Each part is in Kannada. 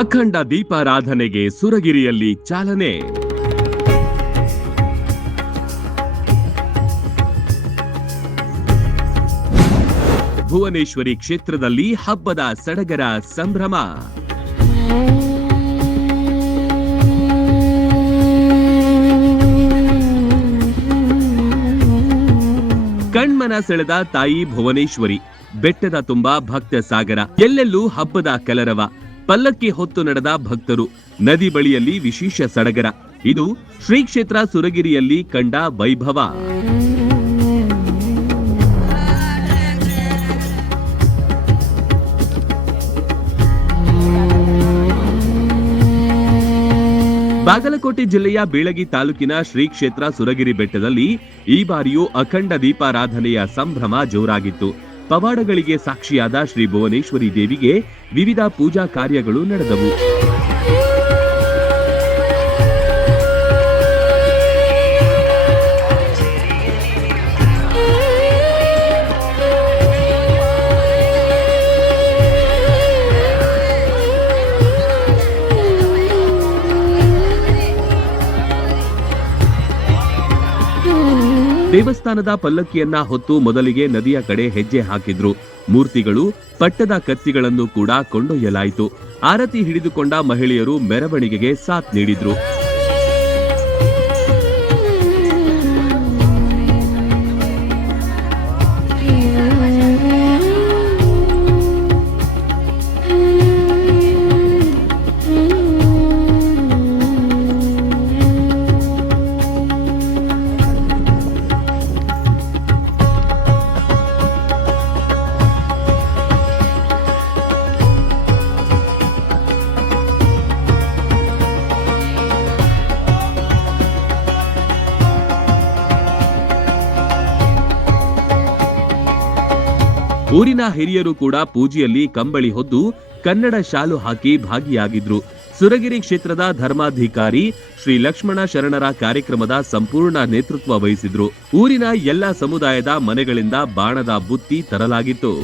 ಅಖಂಡ ದೀಪಾರಾಧನೆಗೆ ಸುರಗಿರಿಯಲ್ಲಿ ಚಾಲನೆ. ಭುವನೇಶ್ವರಿ ಕ್ಷೇತ್ರದಲ್ಲಿ ಹಬ್ಬದ ಸಡಗರ ಸಂಭ್ರಮ. ಕಣ್ಮನ ಸೆಳೆದ ತಾಯಿ ಭುವನೇಶ್ವರಿ. ಬೆಟ್ಟದ ತುಂಬಾ ಭಕ್ತ ಸಾಗರ. ಎಲ್ಲೆಲ್ಲೂ ಹಬ್ಬದ ಕಲರವ. ಪಲ್ಲಕ್ಕಿ ಹೊತ್ತು ನಡೆದ ಭಕ್ತರು. ನದಿ ಬಳಿಯಲ್ಲಿ ವಿಶೇಷ ಸಡಗರ. ಇದು ಶ್ರೀ ಕ್ಷೇತ್ರ ಸುರಗಿರಿಯಲ್ಲಿ ಕಂಡ ವೈಭವ. ಬಾಗಲಕೋಟೆ ಜಿಲ್ಲೆಯ ಬೀಳಗಿ ತಾಲೂಕಿನ ಶ್ರೀ ಕ್ಷೇತ್ರ ಸುರಗಿರಿ ಬೆಟ್ಟದಲ್ಲಿ ಈ ಬಾರಿಯೂ ಅಖಂಡ ದೀಪಾರಾಧನೆಯ ಸಂಭ್ರಮ ಜೋರಾಗಿತ್ತು. ಪವಾಡಗಳಿಗೆ ಸಾಕ್ಷಿಯಾದ ಶ್ರೀ ಭುವನೇಶ್ವರಿ ದೇವಿಗೆ ವಿವಿಧ ಪೂಜಾ ಕಾರ್ಯಗಳು ನಡೆದವು. ದೇವಸ್ಥಾನದ ಪಲ್ಲಕ್ಕಿಯನ್ನ ಹೊತ್ತು ಮೊದಲಿಗೆ ನದಿಯ ಕಡೆ ಹೆಜ್ಜೆ ಹಾಕಿದ್ರು. ಮೂರ್ತಿಗಳು, ಪಟ್ಟದ ಕತ್ತಿಗಳನ್ನು ಕೂಡ ಕೊಂಡೊಯ್ಯಲಾಯಿತು. ಆರತಿ ಹಿಡಿದುಕೊಂಡ ಮಹಿಳೆಯರು ಮೆರವಣಿಗೆಗೆ ಸಾಥ್ ನೀಡಿದ್ರು. ಊರಿನ ಹಿರಿಯರು ಕೂಡ ಪೂಜೆಯಲ್ಲಿ ಕಂಬಳಿ ಹೊದ್ದು ಕನ್ನಡ ಶಾಲು ಹಾಕಿ ಭಾಗಿಯಾಗಿದ್ರು. ಸುರಗಿರಿ ಕ್ಷೇತ್ರದ ಧರ್ಮಾಧಿಕಾರಿ ಶ್ರೀ ಲಕ್ಷ್ಮಣ ಶರಣರ ಕಾರ್ಯಕ್ರಮದ ಸಂಪೂರ್ಣ ನೇತೃತ್ವ ವಹಿಸಿದ್ರು. ಊರಿನ ಎಲ್ಲ ಸಮುದಾಯದ ಮನೆಗಳಿಂದ ಬಾಣದ ಬುತ್ತಿ ತರಲಾಗಿತ್ತು.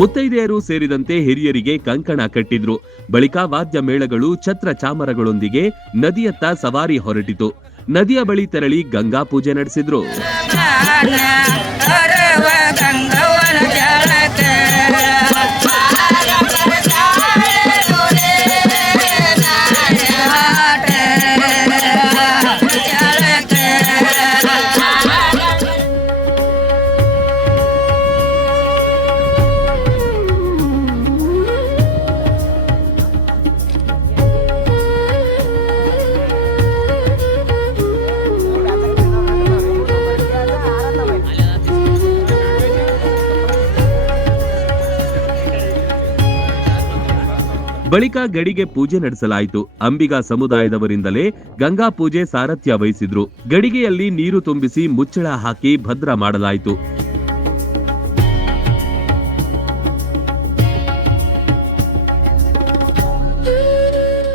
ಮುತ್ತೈದೆಯರು ಸೇರಿದಂತೆ ಹಿರಿಯರಿಗೆ ಕಂಕಣ ಕಟ್ಟಿದ್ರು. ಬಳಿಕ ವಾದ್ಯ ಮೇಳಗಳು, ಛತ್ರ ಚಾಮರಗಳೊಂದಿಗೆ ನದಿಯತ್ತ ಸವಾರಿ ಹೊರಟಿತು. ನದಿಯ ಬಳಿ ತೆರಳಿ ಗಂಗಾ ಪೂಜೆ ನಡೆಸಿದ್ರು. ಬಳಿಕ ಗಡಿಗೆ ಪೂಜೆ ನಡೆಸಲಾಯಿತು. ಅಂಬಿಗ ಸಮುದಾಯದವರಿಂದಲೇ ಗಂಗಾ ಪೂಜೆ ಸಾರಥ್ಯ ವಹಿಸಿದ್ರು. ಗಡಿಗೆಯಲ್ಲಿ ನೀರು ತುಂಬಿಸಿ ಮುಚ್ಚಳ ಹಾಕಿ ಭದ್ರ ಮಾಡಲಾಯಿತು.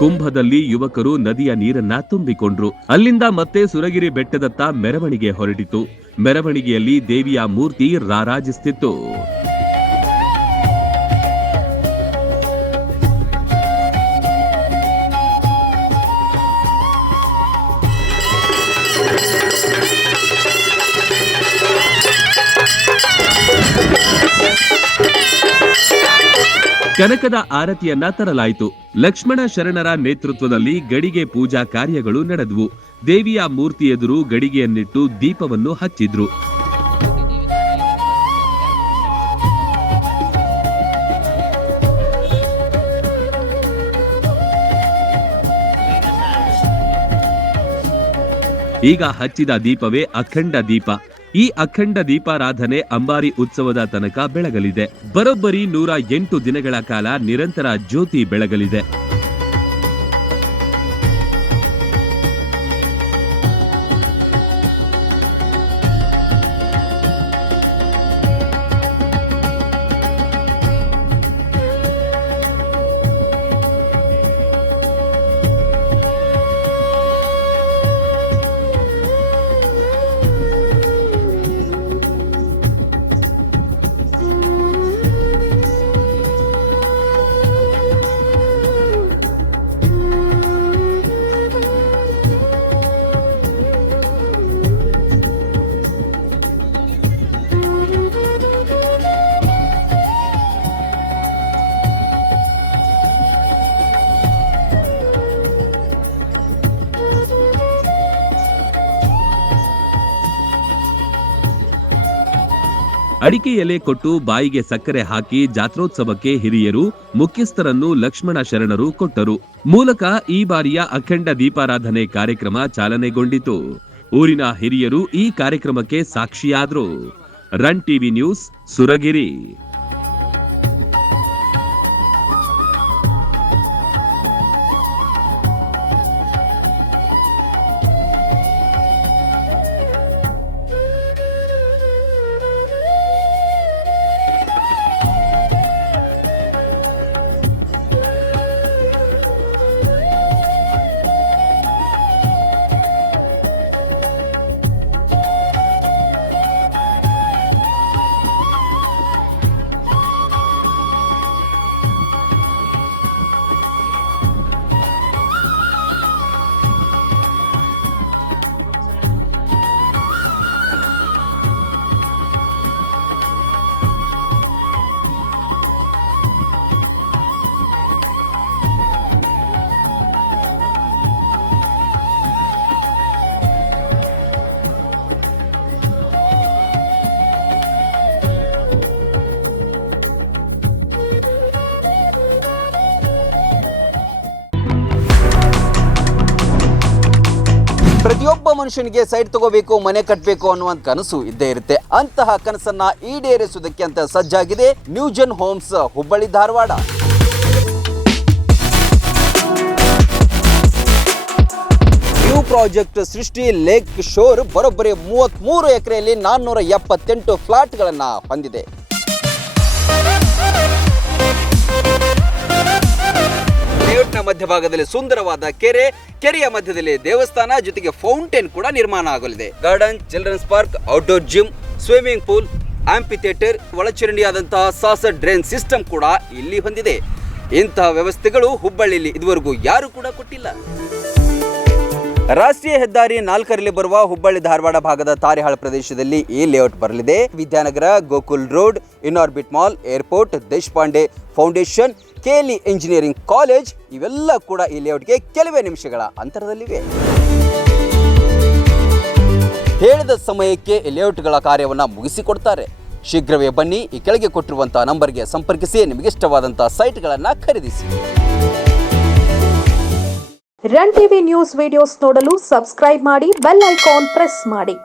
ಕುಂಭದಲ್ಲಿ ಯುವಕರು ನದಿಯ ನೀರನ್ನ ತುಂಬಿಕೊಂಡ್ರು. ಅಲ್ಲಿಂದ ಮತ್ತೆ ಸುರಗಿರಿ ಬೆಟ್ಟದತ್ತ ಮೆರವಣಿಗೆ ಹೊರಟಿತು. ಮೆರವಣಿಗೆಯಲ್ಲಿ ದೇವಿಯ ಮೂರ್ತಿ ರಾರಾಜಿಸುತ್ತಿತ್ತು. ಕನಕದ ಆರತಿಯನ್ನ ತರಲಾಯಿತು. ಲಕ್ಷ್ಮಣ ಶರಣರ ನೇತೃತ್ವದಲ್ಲಿ ಗಡಿಗೆ ಪೂಜಾ ಕಾರ್ಯಗಳು ನಡೆದವು. ದೇವಿಯ ಮೂರ್ತಿ ಎದುರು ಗಡಿಗೆಯನ್ನಿಟ್ಟು ದೀಪವನ್ನು ಹಚ್ಚಿದ್ರು. ಈಗ ಹಚ್ಚಿದ ದೀಪವೇ ಅಖಂಡ ದೀಪ. ಈ ಅಖಂಡ ದೀಪಾರಾಧನೆ ಅಂಬಾರಿ ಉತ್ಸವದ ತನಕ ಬೆಳಗಲಿದೆ. ಬರೋಬ್ಬರಿ 108 ದಿನಗಳ ಕಾಲ ನಿರಂತರ ಜ್ಯೋತಿ ಬೆಳಗಲಿದೆ. ಅಡಿಕೆ ಎಲೆ ಕೊಟ್ಟು ಬಾಯಿಗೆ ಸಕ್ಕರೆ ಹಾಕಿ ಜಾತ್ರೋತ್ಸವಕ್ಕೆ ಹಿರಿಯರು ಮುಖ್ಯಸ್ಥರನ್ನು ಲಕ್ಷ್ಮಣ ಶರಣರು ಕೊಟ್ಟರು. ಮೂಲಕ ಈ ಬಾರಿಯ ಅಖಂಡ ದೀಪಾರಾಧನೆ ಕಾರ್ಯಕ್ರಮ ಚಾಲನೆಗೊಂಡಿತು. ಊರಿನ ಹಿರಿಯರು ಈ ಕಾರ್ಯಕ್ರಮಕ್ಕೆ ಸಾಕ್ಷಿಯಾದರು. Run TV news, Suragiri. ಪ್ರತಿಯೊಬ್ಬ ಮನುಷ್ಯನಿಗೆ ಸೈಟ್ ತಗೋಬೇಕು, ಮನೆ ಕಟ್ಟಬೇಕು ಅನ್ನುವಂತ ಕನಸು ಇದ್ದೇ ಇರುತ್ತೆ. ಅಂತಹ ಕನಸನ್ನ ಈಡೇರಿಸುವುದಕ್ಕೆ ಅಂತ ಸಜ್ಜಾಗಿದೆ Newgen Homes, Hubballi Dharwad. New project Srishti lake shore ಬರೋಬ್ಬರಿ 33 ಎಕರೆಯಲ್ಲಿ 478 ಫ್ಲಾಟ್ಗಳನ್ನು ಹೊಂದಿದೆ. ಲೇಔಟ್ನ ಮಧ್ಯಭಾಗದಲ್ಲಿ ಸುಂದರವಾದ ಕೆರೆಯ ಮಧ್ಯದಲ್ಲಿ ದೇವಸ್ಥಾನ, ಜೊತೆಗೆ ಫೌಂಟೇನ್ ಕೂಡ ನಿರ್ಮಾಣ ಆಗಲಿದೆ. Garden, children's park, outdoor gym, swimming pool, amphitheatre, ಒಳಚರಂಡಿಯಾದಂತಹ ಸಾಸರ್ ಡ್ರೈನ್ ಸಿಸ್ಟಮ್ ಕೂಡ ಇಲ್ಲಿ ಹೊಂದಿದೆ. ಇಂತಹ ವ್ಯವಸ್ಥೆಗಳು ಹುಬ್ಬಳ್ಳಿಯಲ್ಲಿ ಇದುವರೆಗೂ ಯಾರು ಕೂಡ ಕೊಟ್ಟಿಲ್ಲ. ರಾಷ್ಟ್ರೀಯ ಹೆದ್ದಾರಿ 4ರಲ್ಲಿ ಬರುವ ಹುಬ್ಬಳ್ಳಿ ಧಾರವಾಡ ಭಾಗದ ತಾರೆಹಾಳ್ ಪ್ರದೇಶದಲ್ಲಿ ಈ ಲೇಔಟ್ ಬರಲಿದೆ. Vidyanagar, Gokul road, Inorbit mall, airport, Deshpande foundation, KLE engineering college ಇವೆಲ್ಲ ಕೂಡ ಈ ಲೇಔಟ್ಗೆ ಕೆಲವೇ ನಿಮಿಷಗಳ ಅಂತರದಲ್ಲಿವೆ. ಹೇಳಿದ ಸಮಯಕ್ಕೆ ಲೇಔಟ್ಗಳ ಕಾರ್ಯವನ್ನು ಮುಗಿಸಿಕೊಡ್ತಾರೆ. ಶೀಘ್ರವೇ ಬನ್ನಿ, ಈ ಕೆಳಗೆ ಕೊಟ್ಟಿರುವಂತಹ ನಂಬರ್ಗೆ ಸಂಪರ್ಕಿಸಿ ನಿಮಗೆ ಇಷ್ಟವಾದಂತಹ ಸೈಟ್ಗಳನ್ನು ಖರೀದಿಸಿ. ರನ್ ಟಿವಿ ನ್ಯೂಸ್ ವಿಡಿಯೋಸ್ ನೋಡಲು ಸಬ್ಸ್ಕ್ರೈಬ್ ಮಾಡಿ, ಬೆಲ್ ಐಕಾನ್ ಪ್ರೆಸ್ ಮಾಡಿ.